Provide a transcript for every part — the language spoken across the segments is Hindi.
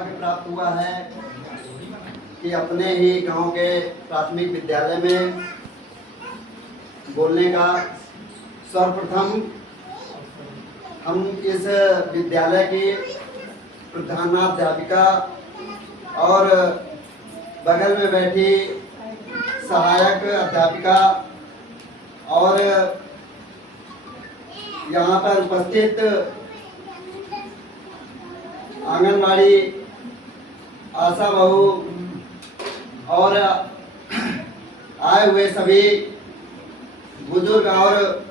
सौभाग्य प्राप्त हुआ है कि अपने ही गांव के प्राथमिक विद्यालय में बोलने का सर्वप्रथम हम इस विद्यालय की प्रधानाध्यापिका और बगल में बैठी सहायक अध्यापिका और यहाँ पर उपस्थित आंगनवाड़ी आशा बहू और आए हुए सभी बुजुर्ग और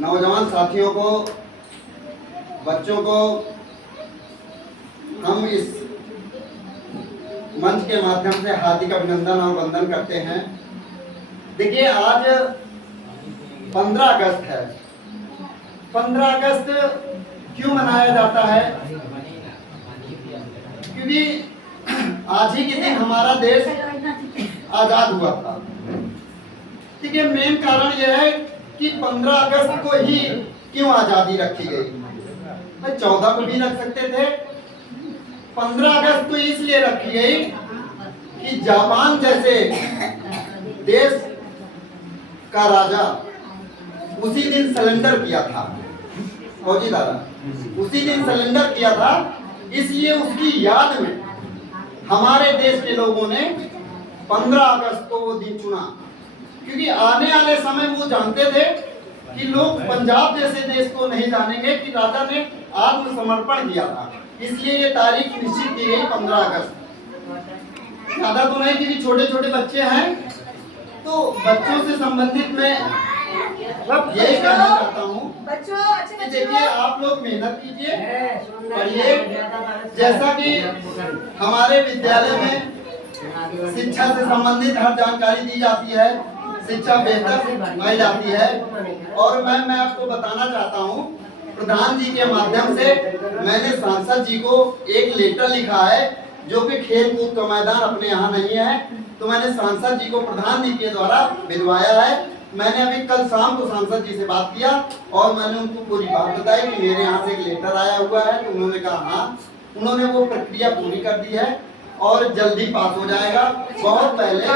नौजवान साथियों को, बच्चों को हम इस मंच के माध्यम से हार्दिक अभिनंदन और वंदन करते हैं। देखिए, आज 15 अगस्त है। 15 अगस्त क्यों मनाया जाता है? क्योंकि आज ही के दिन हमारा देश आजाद हुआ था। ठीक है, मेन कारण यह है कि 15 अगस्त को ही क्यों आजादी रखी गई। 14 को भी रख सकते थे। 15 अगस्त को इसलिए रखी गई कि जापान जैसे देश का राजा उसी दिन सरेंडर किया था। फौजी दादा उसी दिन सरेंडर किया था, इसलिए उसकी याद में हमारे देश के लोगों ने 15 अगस्त को वो दिन चुना। क्योंकि आने वाले समय वो जानते थे कि लोग पंजाब जैसे देश को नहीं जानेंगे कि राजा ने आत्मसमर्पण किया था, इसलिए ये तारीख निश्चित की गई 15 अगस्त। ज्यादा तो नहीं, क्योंकि छोटे छोटे बच्चे हैं, तो बच्चों से संबंधित मैं यही कहना चाहता हूँ कि देखिए, आप लोग मेहनत कीजिए, पढ़िए। जैसा कि हमारे विद्यालय में शिक्षा से संबंधित हर जानकारी दी जाती है, शिक्षा बेहतर पाई जाती है। और मैं आपको बताना चाहता हूँ, प्रधान जी के माध्यम से मैंने सांसद जी को एक लेटर लिखा है, जो कि खेल कूद का मैदान अपने यहाँ नहीं है, तो मैंने सांसद जी को प्रधान जी के द्वारा भिजवाया है। मैंने अभी कल शाम को सांसद जी से बात किया और मैंने उनको पूरी बात बताई कि मेरे यहाँ से एक लेटर आया हुआ है। तो उन्होंने कहा हाँ, उन्होंने वो प्रक्रिया पूरी कर दी है और जल्दी पास हो जाएगा। बहुत पहले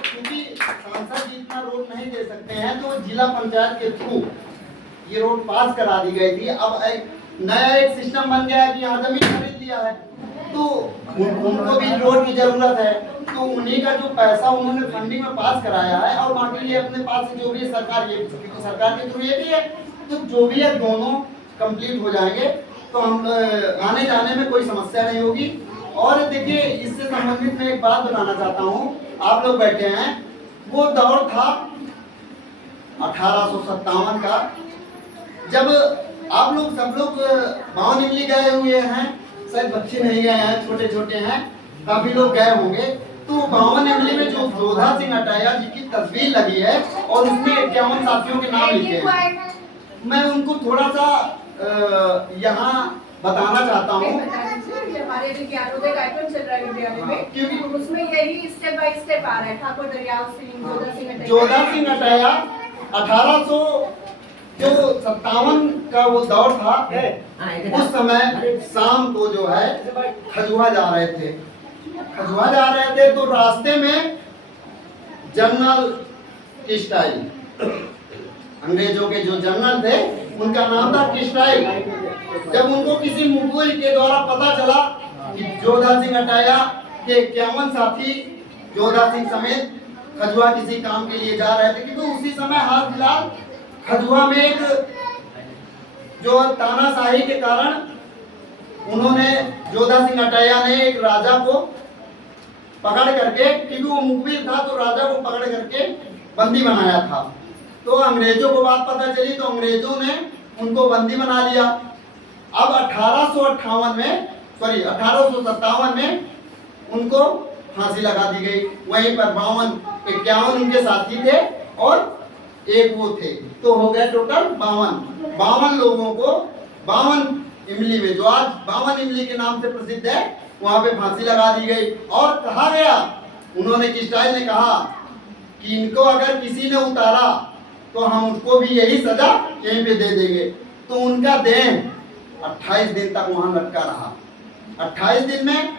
क्योंकि सांसद जी इतना रोड नहीं दे सकते हैं, तो जिला पंचायत के थ्रू ये रोड पास करा दी गई थी। अब नया एक सिस्टम बन गया है कि यहाँ जमीन खरीद लिया है, तो उनको भी रोड की जरूरत है, तो उन्हीं का जो पैसा उन्होंने फंडिंग में पास कराया है और बाकी ये अपने पास जो भी सरकार, ये सरकार के थ्रू ये भी है, तो जो भी है दोनों कंप्लीट हो जाएंगे, तो हम आने जाने में कोई समस्या नहीं होगी। और देखिए, इससे संबंधित मैं एक बात बताना चाहता हूँ, आप लोग बैठे हैं, वो दौर था 1857 का, जब आप लोग सब लोग बावन इमली गए हुए हैं, शायद बच्चे नहीं गए हैं, छोटे छोटे हैं, काफी लोग गए होंगे। तो बावन इमली में जो जोधा सिंह अटाया जी की तस्वीर लगी है और उसमें 51 साथियों के नाम लिखे हैं, मैं उनको थोड़ा सा यहाँ बताना चाहता हूँ। हमारे विज्ञानोदय कार्यक्रम चल रहा है विद्यालय में, क्योंकि उसमें यही स्टेप बाय स्टेप आ रहा है। ठाकुर दरियाव सिंह, जोधा सिंह अटाया 1857 का वो दौर था। उस समय शाम को जो है खजुआ जा रहे थे, तो रास्ते में जनरल किस्टाई, अंग्रेजों के जो जनरल थे उनका नाम था किस्टाई। जब उनको किसी मुगल के द्वारा पता चला कि जोधा सिंह अटाया के 51 साथी जोधा सिंह समेत खजुआ किसी काम के लिए जा रहे थे, क्योंकि उसी समय हाल फिलहाल खजुआ में एक जो तानाशाही के कारण उन्होंने, जोधा सिंह अटाया ने एक राजा को पकड़ करके, क्योंकि वो मुखबिर था, तो राजा को पकड़ करके बंदी बनाया था। तो अंग्रेजों को बात पता चली, तो अंग्रेजों ने उनको बंदी बना लिया। अब 1857 में उनको फांसी लगा दी गई। वहीं पर 51 उनके साथी थे और एक वो थे, तो हो गया टोटल 52 लोगों को 52 इमली में, जो आज 52 इमली के नाम से प्रसिद्ध है, वहां पे फांसी लगा दी गई। और कहा गया, उन्होंने किस्टाइल ने कहा कि इनको अगर किसी ने उतारा तो हम उसको भी यही सजा यहीं पे दे देंगे। तो उनका देह 28 दिन तक वहां लटका रहा। 28 दिन में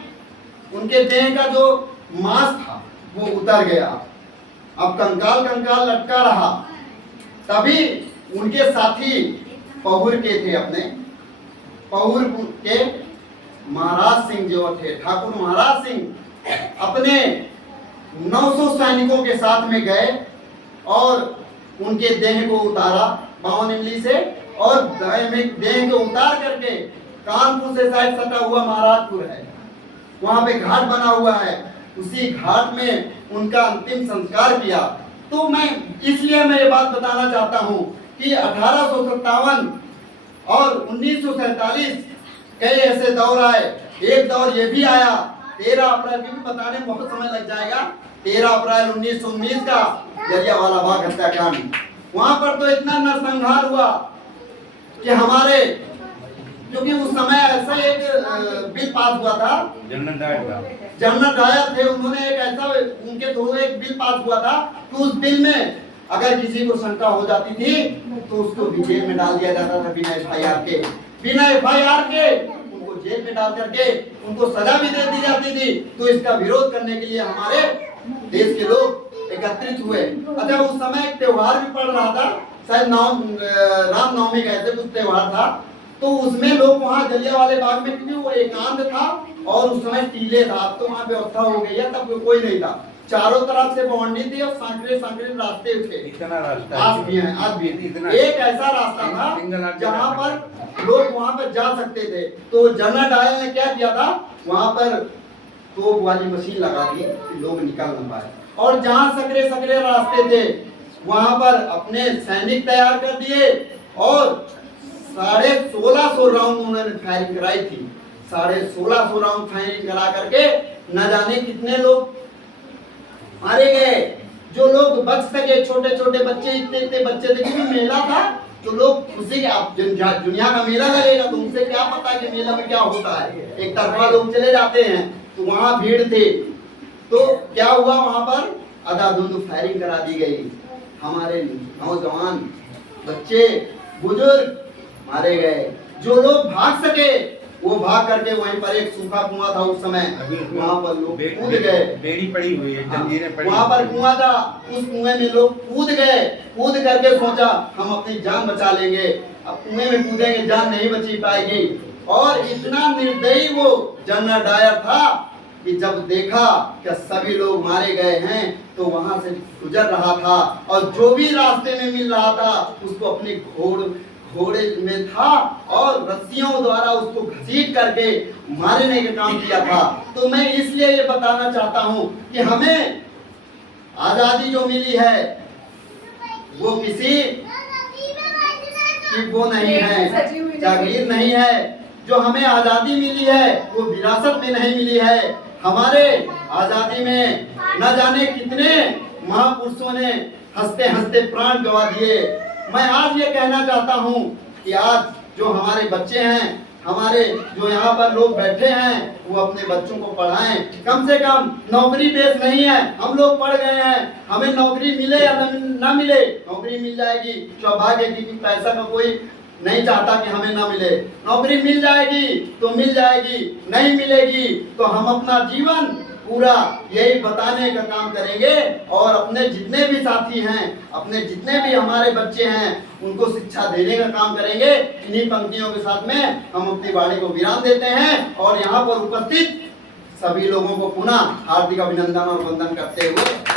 उनके देह का जो मांस था वो उतर गया, अब कंकाल कंकाल लटका रहा। तभी उनके साथी पहुर के थे, अपने पहुर के महाराज सिंह जो थे, ठाकुर महाराज सिंह अपने 900 सैनिकों के साथ में गए और उनके देह को उतारा 52 इमली से, और देह को उतार करके कानपुर से शायद सटा हुआ महाराजपुर है, वहां पे घाट बना हुआ है, उसी घाट में उनका अंतिम संस्कार किया। तो मैं इसलिए मैं ये बात बताना चाहता हूं कि 1857 और 1947 कई ऐसे दौर आए। एक दौर ये भी आया 13 अप्रैल, क्योंकि बताने में बहुत समय लग जाएगा, 13 अप्रैल 1919 का जलियांवाला बाग हत्याकांड। वहां पर तो इतना नरसंहार हुआ कि हमारे, क्योंकि उस समय ऐसा एक बिल पास हुआ था, जनरल डायर थे, उन्होंने एक ऐसा उनके थ्रू एक बिल पास हुआ था कि उस बिल में अगर किसी को शंका हो जाती थी तो उसको भी जेल में डाल दिया जाता था बिना FIR के, बिना FIR के उनको जेल में डाल करके उनको सजा भी दे दी जाती थी। तो इसका विरोध करने के लिए हमारे देश के लोग एकत्रित हुए। अच्छा, उस समय एक त्योहार भी पड़ रहा था, शायद रामनवमी का ऐसे कुछ त्योहार था, तो उसमें लोग वहाँ जलियांवाले बाग में, क्योंकि वो एकांत था और उस समय टीले था, अब तो वहाँ व्यवस्था हो गई है, तब कोई नहीं था, चारों तरफ से बाउंड्री थी और सांकड़े सांकड़े रास्ते थे। इतना रास्ता आज भी है, आज भी इतना एक ऐसा रास्ता था जहाँ पर लोग वहाँ पर जा सकते थे। तो जनरल डायर ने क्या किया था, वहाँ पर तोप वाली मशीन लगा दी कि लोग निकल न पाए, और जहाँ सकरे सकरे रास्ते थे वहाँ पर अपने सैनिक तैयार कर दिए और 1650 राउंड उन्होंने फायरिंग कराई थी। 1650 राउंड फायरिंग करा करके न जाने कितने लोग मारे गए। जो लोग बच सके, छोटे छोटे बच्चे, इतने इतने बच्चे थे, क्योंकि मेला था तो लोग खुशी के, आप दुनिया का मेला लगेगा तो उनसे क्या पता कि मेला में क्या होता है, एक तरफा लोग चले जाते हैं, तो वहां भीड़ थी। तो क्या हुआ, वहां पर अंधाधुंध फायरिंग करा दी गई, हमारे नौजवान बच्चे बुजुर्ग मारे गए। जो लोग भाग सके वो भाग करके वहीं पर एक सूखा कुआं था उस समय, वहां पर लोग कूद गए, बेड़ी पड़ी हुई है, जंजीरें पड़ी, वहां पर कुआं था, उस कुएं में लोग कूद गए, कूद करके सोचा हम अपनी जान बचा लेंगे। अब कुएं में कूदेंगे, जान नहीं बची पाएगी। और इतना निर्दयी वो जनरल डायर था कि जब देखा कि सभी लोग मारे गए हैं तो वहां से गुजर रहा था, और जो भी रास्ते में मिल रहा था उसको अपने घोड़े में था और रस्सियों द्वारा उसको घसीट करके मारने का काम किया था। तो मैं इसलिए ये बताना चाहता हूं कि हमें आजादी जो मिली है वो किसी की वो नहीं है, जागीर नहीं है। जो हमें आजादी मिली है वो विरासत में नहीं मिली है। हमारे आजादी में न जाने कितने महापुरुषों ने हंसते हंसते प्राण गंवा दिए। मैं आज ये कहना चाहता हूँ कि आज जो हमारे बच्चे हैं, हमारे जो यहाँ पर लोग बैठे हैं, वो अपने बच्चों को पढ़ाएं। कम से कम नौकरी देश नहीं है, हम लोग पढ़ गए हैं, हमें नौकरी मिले या न मिले, नौकरी मिल जाएगी। सौभाग्य की पैसा का कोई नहीं चाहता कि हमें ना मिले, नौकरी मिल जाएगी तो मिल जाएगी, नहीं मिलेगी तो हम अपना जीवन पूरा यही बताने का काम करेंगे और अपने जितने भी साथी हैं, अपने जितने भी हमारे बच्चे हैं, उनको शिक्षा देने का काम करेंगे। इन्हीं पंक्तियों के साथ में हम अपनी वाणी को विराम देते हैं और यहाँ पर उपस्थित सभी लोगों को पुनः हार्दिक अभिनंदन और वंदन करते हुए